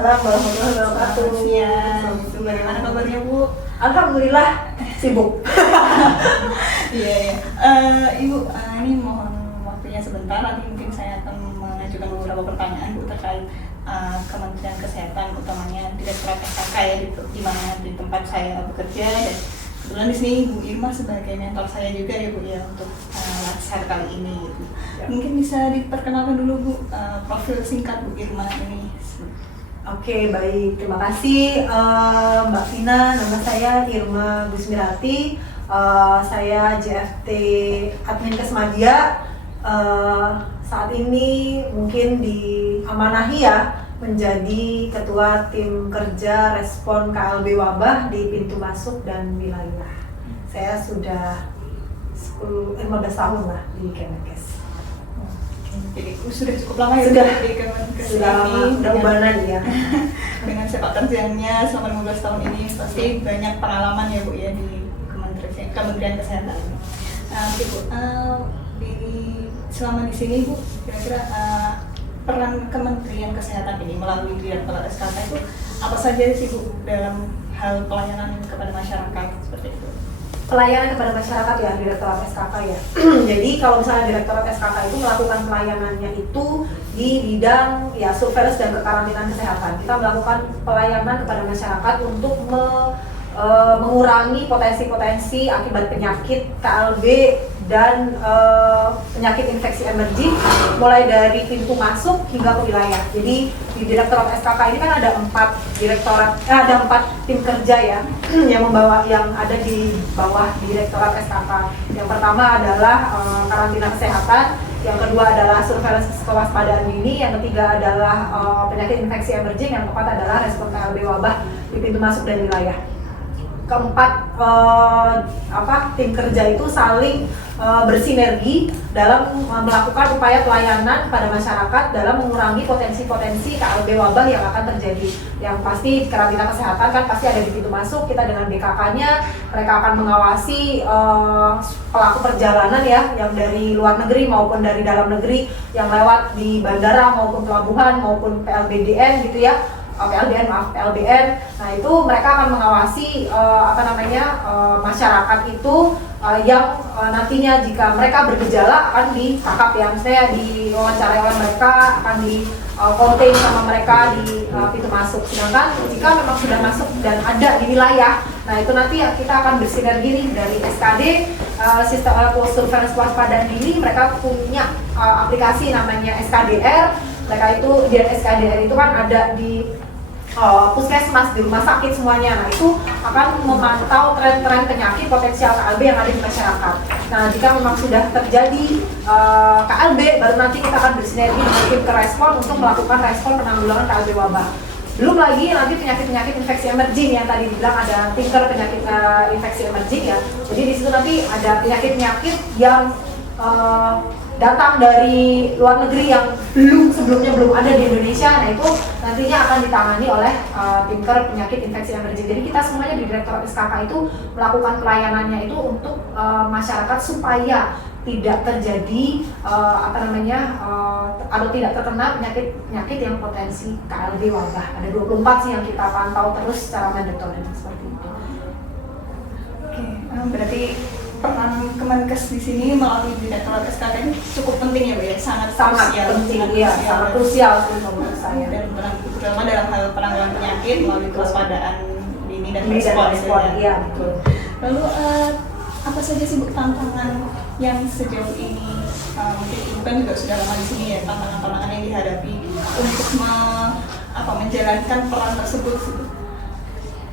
Waalaikumsalam warahmatullahi wabarakatuh. Siang. Bagaimana kabarnya Bu? Alhamdulillah sibuk. Iya ya. Ibu, ini mohon waktunya sebentar. Nanti mungkin saya akan mengajukan beberapa pertanyaan Bu terkait Kementerian Kesehatan, utamanya Direktorat SKK ya, di mana di tempat saya bekerja. Dan kebetulan di sini Bu Irma sebagai mentor saya juga ya Bu ya untuk latsar kali ini. Gitu. Ya. Mungkin bisa diperkenalkan dulu Bu profil singkat Bu Irma ini. Oke, baik. Terima kasih Mbak Vina. Nama saya Irma Gusmirati. Saya JFT Admin Kesmadia. Saat ini mungkin diamanahi ya menjadi Ketua Tim Kerja Respon KLB Wabah di pintu masuk dan wilayah. Saya sudah 15 tahun lah di Kemenkes. Jadi sudah cukup lama ya Sudah. di Kemenkes Sudah lama, udah ubanan ya. Dengan sepak terjangnya selama 15 tahun ini pasti banyak pengalaman ya Bu ya di Kementerian Kesehatan. Oke Bu, selama di sini Bu, kira-kira peran Kementerian Kesehatan ini melalui Direktorat SKK itu apa saja sih Bu dalam hal pelayanan kepada masyarakat seperti itu? Pelayanan kepada masyarakat ya, Direktorat SKK ya. Jadi kalau misalnya Direktorat SKK itu melakukan pelayanannya itu di bidang ya surveillance dan kekarantinaan kesehatan. Kita melakukan pelayanan kepada masyarakat untuk mengurangi potensi-potensi akibat penyakit KLB dan penyakit infeksi emerging mulai dari pintu masuk hingga ke wilayah. Jadi di Direktorat SKK ini kan ada 4 tim kerja ya yang ada di bawah Direktorat SKK. Yang pertama adalah karantina kesehatan, yang kedua adalah surveillance kewaspadaan dini, yang ketiga adalah penyakit infeksi emerging, yang keempat adalah respon KLB wabah di pintu masuk dan wilayah. Keempat tim kerja itu saling bersinergi dalam melakukan upaya pelayanan pada masyarakat dalam mengurangi potensi-potensi KLB wabah yang akan terjadi. Yang pasti karantina kesehatan kan pasti ada di pintu masuk, kita dengan BKK-nya mereka akan mengawasi pelaku perjalanan ya yang dari luar negeri maupun dari dalam negeri yang lewat di bandara maupun pelabuhan maupun PLBDN gitu ya. PLBN. Nah itu mereka akan mengawasi masyarakat itu yang nantinya jika mereka bergejala akan ditangkap ya, misalnya diwawancarai oleh mereka, akan di contain sama mereka di pintu masuk. Sedangkan jika memang sudah masuk dan ada di wilayah, nah itu nanti kita akan bersinergi nih dari SKD, sistem surveillance kewaspadaan dini. Mereka punya aplikasi namanya SKDR. Mereka itu di SKDR itu kan ada di puskesmas, di rumah sakit semuanya. Nah itu akan memantau tren-tren penyakit potensial KLB yang ada di masyarakat. Nah jika memang sudah terjadi KLB, baru nanti kita akan bersinergi dengan tim kerespon untuk melakukan respon penanggulangan KLB wabah. Belum lagi nanti penyakit-penyakit infeksi emerging yang tadi dibilang ada tinker penyakit infeksi emerging ya. Jadi di situ nanti ada penyakit-penyakit yang datang dari luar negeri yang sebelumnya belum ada di Indonesia. Nah itu nantinya akan ditangani oleh tinker penyakit infeksi emerging. Jadi kita semuanya di Direktorat SKK itu melakukan pelayanannya itu untuk masyarakat supaya tidak terjadi atau tidak terkena penyakit yang potensi KLB wabah. Ada 24 sih yang kita pantau terus secara mandatory seperti itu. Oke, berarti peran Kemenkes di sini melalui Direktorat SKK ini cukup penting ya Bu ya, sangat penting ya, sangat krusial sih menurut saya. Dan terutama dalam hal penanggulangan penyakit melalui kewaspadaan dini dan respon ya, betul. Lalu apa saja sih Bu tantangan yang sejauh ini mungkin Ibu kan juga sudah lama di sini ya, tantangan-tantangan yang dihadapi untuk menjalankan peran tersebut sih Bu?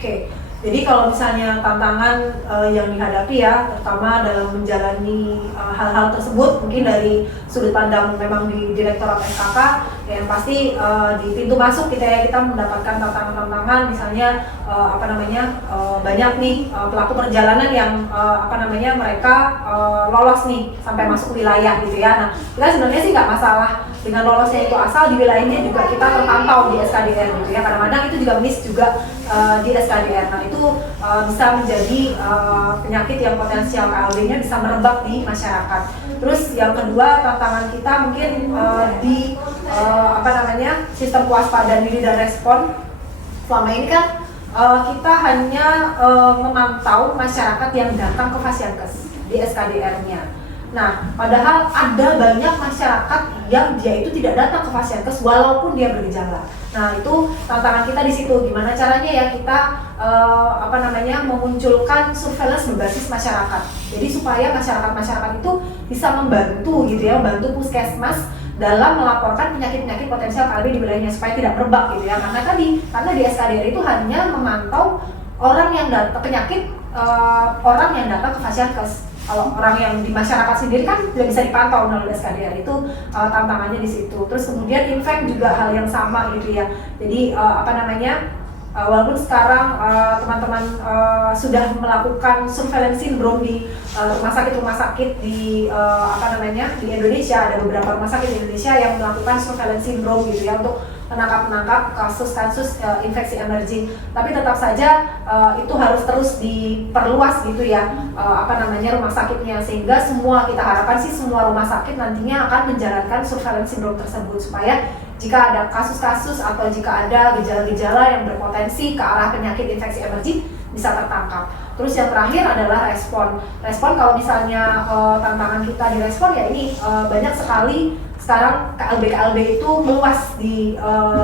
Oke. Jadi kalau misalnya tantangan yang dihadapi ya, terutama dalam menjalani hal-hal tersebut, mungkin dari sudut pandang memang di Direktorat SKK, ya yang pasti di pintu masuk kita mendapatkan tantangan-tantangan, misalnya banyak nih pelaku perjalanan yang mereka lolos nih sampai masuk wilayah gitu ya. Nah kita sebenarnya sih nggak masalah dengan lolosnya itu, asal di wilayahnya juga kita terpantau di SKDR gitu ya. Kadang-kadang itu juga miss juga di SKDR. Nah itu bisa menjadi penyakit yang potensial KLB-nya bisa merebak di masyarakat. Terus yang kedua tantangan kita mungkin di sistem kewaspadaan dini dan respon. Selama ini kan kita hanya memantau masyarakat yang datang ke Fasiankes di SKDR-nya. Nah, padahal ada banyak masyarakat yang dia itu tidak datang ke Fasiankes walaupun dia bergejala. Nah, itu tantangan kita di situ. Gimana caranya ya kita memunculkan surveillance berbasis masyarakat. Jadi supaya masyarakat itu bisa membantu gitu ya, membantu puskesmas dalam melaporkan penyakit-penyakit potensial KLB di wilayahnya supaya tidak merebak gitu ya. Karena di SKDR itu hanya memantau orang yang orang yang datang ke Fasiankes. Kalau orang yang di masyarakat sendiri kan tidak bisa dipantau melalui SKDR, itu tantangannya di situ. Terus kemudian infek juga hal yang sama gitu ya. Jadi walaupun sekarang teman-teman sudah melakukan surveillance syndrome di rumah sakit di di Indonesia, ada beberapa rumah sakit di Indonesia yang melakukan surveillance syndrome gitu ya untuk menangkap kasus-kasus infeksi emerging. Tapi tetap saja itu harus terus diperluas gitu ya rumah sakitnya, sehingga kita harapkan sih semua rumah sakit nantinya akan menjalankan surveillance syndrome tersebut supaya jika ada kasus-kasus atau jika ada gejala-gejala yang berpotensi ke arah penyakit infeksi emerging bisa tertangkap. Terus yang terakhir adalah respon. Respon kalau misalnya tantangan kita di respon ya ini banyak sekali sekarang KLB itu meluas di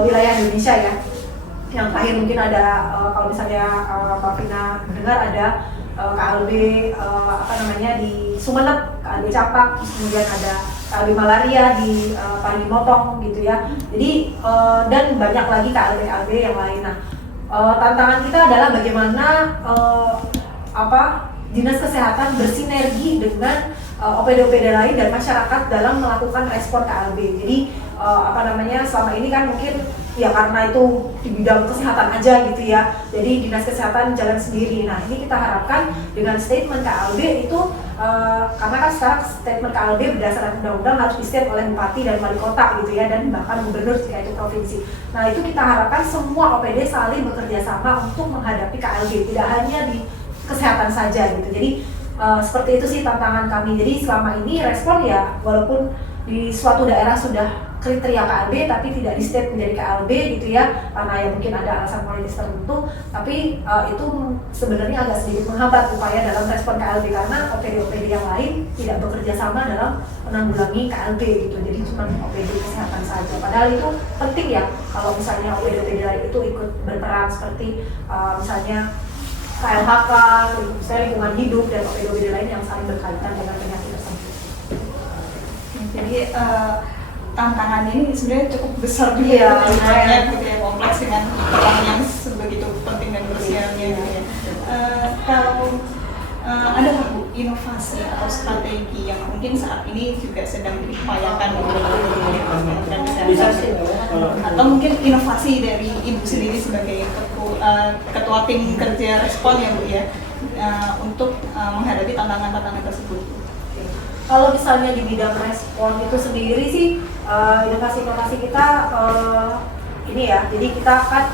wilayah Indonesia ya. Yang terakhir mungkin ada kalau misalnya Pak Vina dengar ada KLB di Sumeneb, KLB Capak, kemudian ada KLB malaria di Palimotong gitu ya. Jadi dan banyak lagi KLB yang lain. Nah, tantangan kita adalah bagaimana dinas kesehatan bersinergi dengan OPD-OPD lain dan masyarakat dalam melakukan respon KLB. Jadi selama ini kan mungkin ya karena itu di bidang kesehatan aja gitu ya, jadi dinas kesehatan jalan sendiri. Nah, ini kita harapkan dengan statement KLB itu karena kan sekarang statement KLB berdasarkan undang-undang harus di-state oleh bupati dan wali kota gitu ya, dan bahkan gubernur jika itu provinsi. Nah, itu kita harapkan semua OPD saling bekerja sama untuk menghadapi KLB, tidak hanya di kesehatan saja gitu. Jadi seperti itu sih tantangan kami. Jadi selama ini respon ya walaupun di suatu daerah sudah kriteria KLB tapi tidak di-state menjadi KLB gitu ya, karena ya mungkin ada alasan politis tertentu, tapi itu sebenarnya agak sedikit menghambat upaya dalam respon KLB karena OPD-OPD yang lain tidak bekerja sama dalam menanggulangi KLB gitu. Jadi cuma OPD kesehatan saja, padahal itu penting ya kalau misalnya OPD-OPD lain itu ikut berperan seperti misalnya KLHK, misalnya lingkungan hidup dan OPD-OPD lain yang saling berkaitan dengan penyakit tersebut. Jadi tantangan ini sebenarnya cukup besar juga, banyak gitu ya, kompleks dengan peran yang sebegitu penting dan krusialnya gitu ya. Kalau ada nggak Bu inovasi atau strategi yang mungkin saat ini juga sedang diupayakan oleh Kementerian Kesehatan, atau mungkin inovasi dari Ibu sendiri sebagai ketua tim kerja respon ya Bu ya, untuk menghadapi tantangan-tantangan tersebut? Kalau misalnya di bidang respon itu sendiri sih inovasi-inovasi kita ini ya, jadi kita akan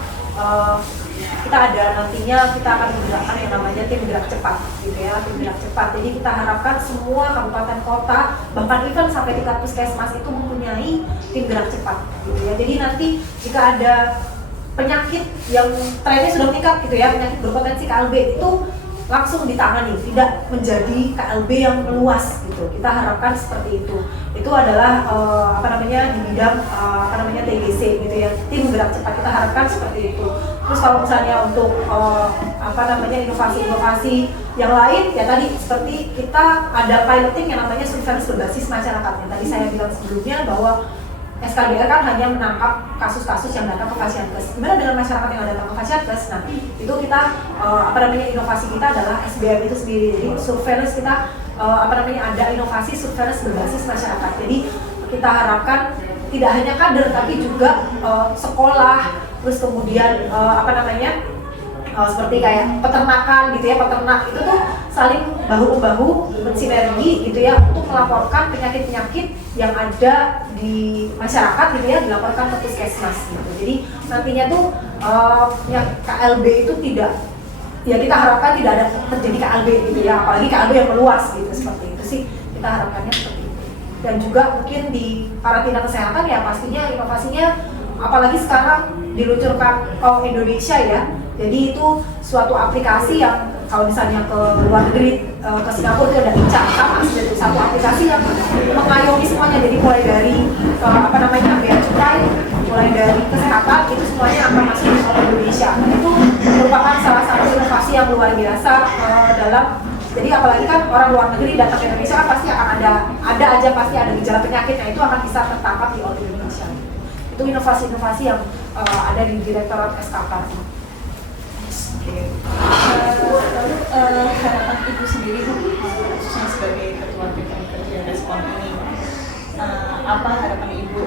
kita ada nantinya kita akan menggerakkan yang namanya tim gerak cepat gitu ya, tim gerak cepat. Jadi kita harapkan semua kabupaten kota bahkan even sampai tingkat puskesmas itu mempunyai tim gerak cepat gitu ya. Jadi nanti jika ada penyakit yang trennya sudah meningkat gitu ya, penyakit berpotensi KLB itu langsung ditangani, tidak menjadi KLB yang meluas gitu. Kita harapkan seperti itu. Itu adalah di bidang TGC gitu ya, tim gerak cepat, kita harapkan seperti itu. Terus kalau misalnya untuk inovasi-inovasi yang lain ya tadi seperti kita ada piloting yang namanya surveillance berbasis masyarakat. Yang tadi saya bilang sebelumnya bahwa SKDR kan hanya menangkap kasus-kasus yang datang ke Fasiankes. Gimana dengan masyarakat yang datang ke Fasiankes? Nah, itu kita inovasi kita adalah SBM itu sendiri. Jadi surveillance kita ada inovasi surveillance berbasis masyarakat. Jadi kita harapkan tidak hanya kader tapi juga sekolah, terus kemudian seperti kayak peternakan gitu ya, peternak itu tuh saling bahu-membahu bersinergi gitu ya untuk melaporkan penyakit-penyakit yang ada di masyarakat gitu ya, dilaporkan ke puskesmas gitu. Jadi nantinya tuh yang KLB itu tidak, ya kita harapkan tidak ada terjadi KLB gitu ya, apalagi KLB yang meluas gitu, seperti itu sih kita harapkannya seperti itu. dan juga mungkin di karantina kesehatan ya pastinya inovasinya apalagi sekarang diluncurkan Indonesia ya. Jadi itu suatu aplikasi yang kalau misalnya ke luar negeri ke Singapura itu ada Ica sama itu satu aplikasi yang mengayomi semuanya. Jadi mulai dari bea cukai, mulai dari kesehatan itu semuanya akan masuk ke Indonesia. Itu merupakan salah satu inovasi yang luar biasa dalam. Jadi apalagi kan orang luar negeri datang ke Indonesia kan pasti akan ada aja pasti ada gejala penyakitnya itu akan bisa tertangkap di Indonesia. Itu inovasi-inovasi yang ada di Direktorat SKK. Oke. Lalu harapan Ibu sendiri khususnya sebagai Ketua Bidang Kerja Respon ini, apa harapan Ibu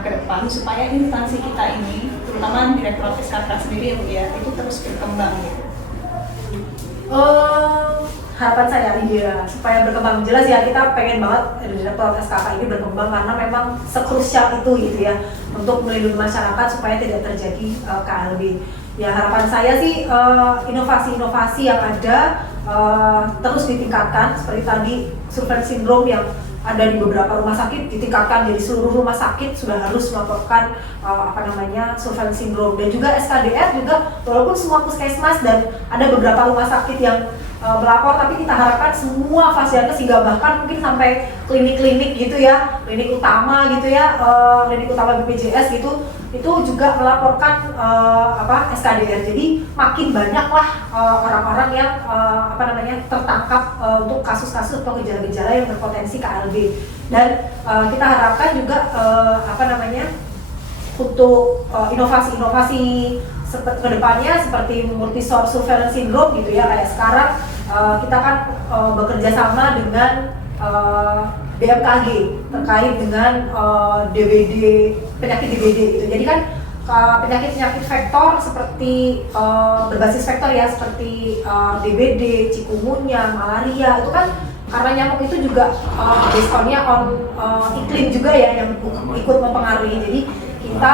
ke depan supaya instansi kita ini, terutama Direktorat SKK sendiri ya, itu terus berkembang gitu? Harapan saya dia supaya berkembang, jelas ya kita pengen banget Direktorat SKK ini berkembang karena memang sekrusial itu gitu ya untuk melindungi masyarakat supaya tidak terjadi KLB. Ya harapan saya sih inovasi-inovasi yang ada terus ditingkatkan seperti tadi surveillance syndrome yang ada di beberapa rumah sakit ditingkatkan jadi seluruh rumah sakit sudah harus melakukan surveillance syndrome, dan juga SKDR juga walaupun semua puskesmas dan ada beberapa rumah sakit yang melapor, tapi kita harapkan semua fasilitas hingga bahkan mungkin sampai klinik-klinik gitu ya, klinik utama gitu ya, klinik utama BPJS gitu, itu juga melaporkan SKDR. Jadi makin banyaklah orang-orang yang tertangkap untuk kasus-kasus atau gejala-gejala yang berpotensi KLB. Dan kita harapkan juga untuk inovasi-inovasi kedepannya seperti multi-source surveillance syndrome gitu ya, kayak sekarang kita kan bekerja sama dengan BMKG terkait dengan DBD, penyakit DBD gitu. Jadi kan penyakit-penyakit vektor seperti berbasis vektor ya seperti DBD, cikungunya, malaria itu kan karena nyamuk itu juga based on iklim juga ya yang ikut mempengaruhi. Jadi kita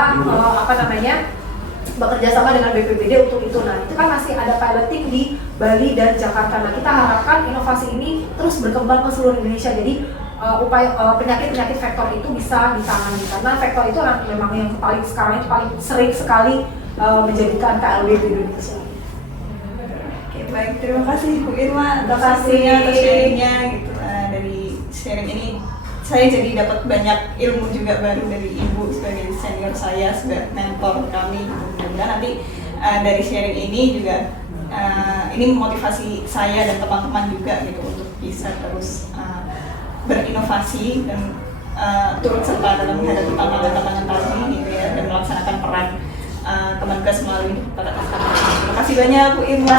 bekerja sama dengan BPBD untuk itu. Nah, itu kan masih ada piloting di Bali dan Jakarta. Nah, kita harapkan inovasi ini terus berkembang ke seluruh Indonesia. Jadi penyakit-penyakit vektor itu bisa ditangani karena vektor itu memang yang paling sekarang itu paling sering sekali menjadikan KLB di Indonesia. Oke, baik, terima kasih Bu Irma atas waktunya, atas sharingnya gitu. Dari sharing ini saya jadi dapat banyak ilmu juga baru dari Ibu sebagai senior saya, sebagai mentor kami. Mudah-mudahan nanti dari sharing ini juga ini memotivasi saya dan teman-teman juga gitu untuk bisa terus berinovasi dan turut serta dalam menghadapi tantangan-tantangan tadi gitu ya, dan melaksanakan peran Kemenkes melalui Direktorat SKK. Terima kasih banyak Bu Irma.